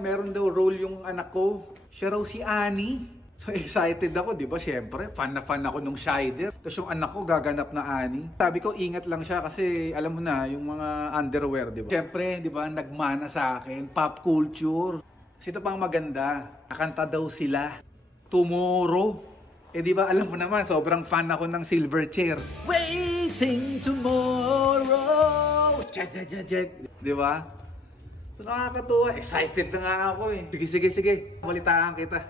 meron daw role yung anak ko. Siya raw si Annie. So excited ako, di ba? Siyempre, fan na fan ako nung Shider. Tapos yung anak ko gaganap na Annie. Sabi ko, ingat lang siya kasi alam mo na, yung mga underwear, di ba? Siyempre, di ba, nagmana sa akin, pop culture. Kasi ito pang maganda, nakanta daw sila, Tomorrow. Eh di ba, alam mo naman, sobrang fan ako ng Silverchair. Waiting tomorrow. Check. Di ba? So nakakatuwa, excited na nga ako eh. Sige, balitaan kita.